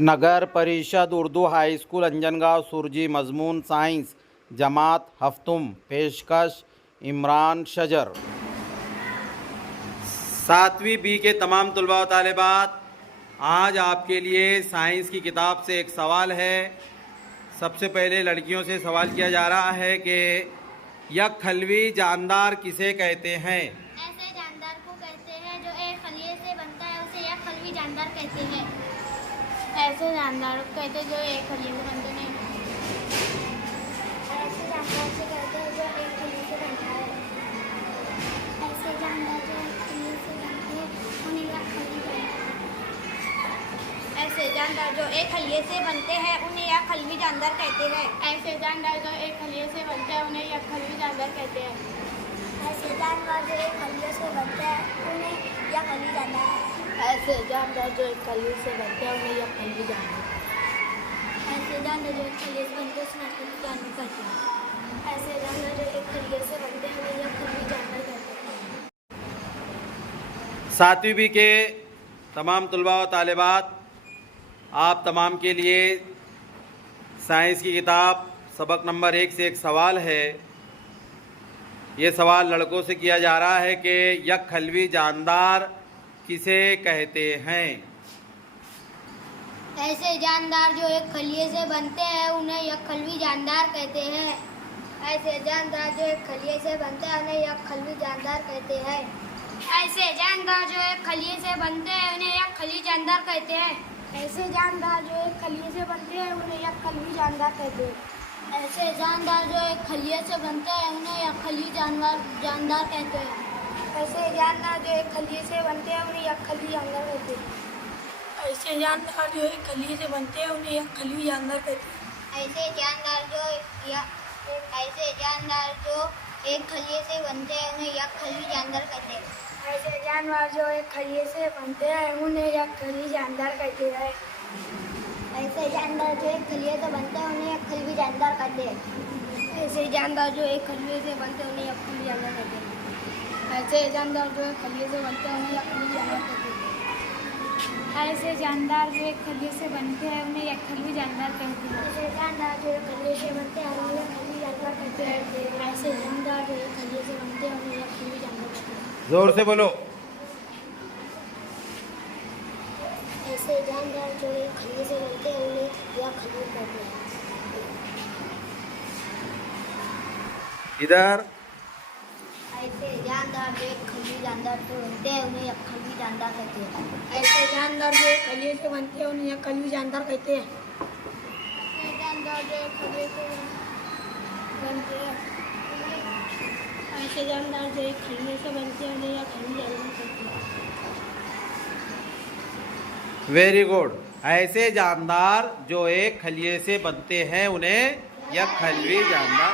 नगर परिषद Urdu high school Anjangaon सुरजी। मजमून science, जमात हफ्तुम। पेशकश इमरान शजर। 7वीं बी के तमाम तलबा व तालिबात, आज आपके लिए साइंस की किताब से एक सवाल है। सबसे पहले लड़कियों से सवाल किया जा रहा है कि यकखलवी जानदार किसे कहते हैं? ऐसे जानदार को कहते हैं जो एक खलिए से बनता है, उसे यकखलवी जानदार कहते हैं। ऐसे जानदार को कहते हैं जो एक खलिए से बनते हैं। ऐसे जानदार से कहते हैं जो एक खलिए से बनता है। ऐसे जानदार जो एक खलिए से बनते हैं उन्हें यकखलवी जानदार। ऐसे जानदार जो एक खलिए से बनते हैं उन्हें यकखलवी जानदार कहते हैं। ऐसे जानदार जो एक खलिए से बनते हैं उन्हें यकखलवी जानदार कहते हैं। ऐसे जानदार जो एक खलिए से बनते हैं उन्हें यकखलवी जानदार। ऐसे जानदार जो एक खलिए से बनते हैं उन्हें यकखलवी जानदार। ऐसे जानदार जो एक खलिए से बनते हैं उसे यकखलवी जानदार कहते हैं। ऐसे जानदार जो एक खलिए से बनते हैं उन्हें यकखलवी जानदार कहते हैं। 7वीं बी के तमाम तलबा व तालिबात, आप तमाम के लिए साइंस की किताब सबक नंबर 1 से एक सवाल है। ये सवाल लड़कों से किया जा रहा है कि यकखलवी जानदार किसे कहते हैं? ऐसे जानदार जो एक खलिए से बनते हैं उन्हें यकखलवी जानदार कहते हैं। ऐसे जानदार जो एक खलिए से बनते हैं उन्हें यकखलवी जानदार कहते हैं। ऐसे जानदार जो एक खलिए से बनते हैं उन्हें यकखलवी जानदार कहते हैं। ऐसे जानदार जो एक खलिए से बनते हैं उन्हें यकखलवी जानदार कहते हैं। ऐसे जानदार जो एक खलिए से बनते हैं उन्हें यकखलवी जानदार कहते हैं। ऐसे जानदार जो एक खलिए से बनते हैं उन्हें यकखलवी जानदार कहते हैं। ऐसे जानदार जो एक खलिए से बनते हैं उन्हें यकखलवी जानदार कहते हैं। ऐसे जानदार जो एक खलिए से बनते हैं उन्हें यकखलवी जानदार कहते हैं। ऐसे जानवर जो एक खलिए से बनते हैं उन्हें यकखलवी जानदार कहते हैं। ऐसे जानदार जो एक खलिए से बनते हैं उन्हें यकखलवी जानदार कहते हैं। ऐसे जानदार जो एक खलिए से बनते हैं उन्हें यकखलवी जानदार कहते हैं। ऐसे जानदार जो एक खलिए से बनते हैं उन्हें यकखलवी जानदार कहते हैं। ऐसे जानदार जो एक खलिए से बनते हैं उन्हें यकखलवी जानदार कहते हैं। ऐसे जानदार जो एक खलिए से बनते हैं उन्हें यकखलवी जानदार कहते हैं। ऐसे जानदार जो एक खलिए से बनते हैं उन्हें यकखलवी जानदार कहते हैं। जोर से बोलो। ऐसे जानदार जो एक खलिए से बनते हैं उन्हें यकखलवी कहते हैं। इधर ऐसे जानदार जो एक खलिए जानदार से बनते हैं उन्हें यकखलवी जानदार कहते हैं। ऐसे जानदार जो एक खलिए से बनते हैं उन्हें यकखलवी जानदार कहते हैं। ऐसे जानदार जो एक खलिए से बनते हैं ऐसे जानदार जो एक खलिए से बनते हैं उन्हें यकखलवी जानदार कहते हैं। Very good. ऐसे जानदार जो एक खलिए से बनते हैं उन्हें यकखलवी जानदार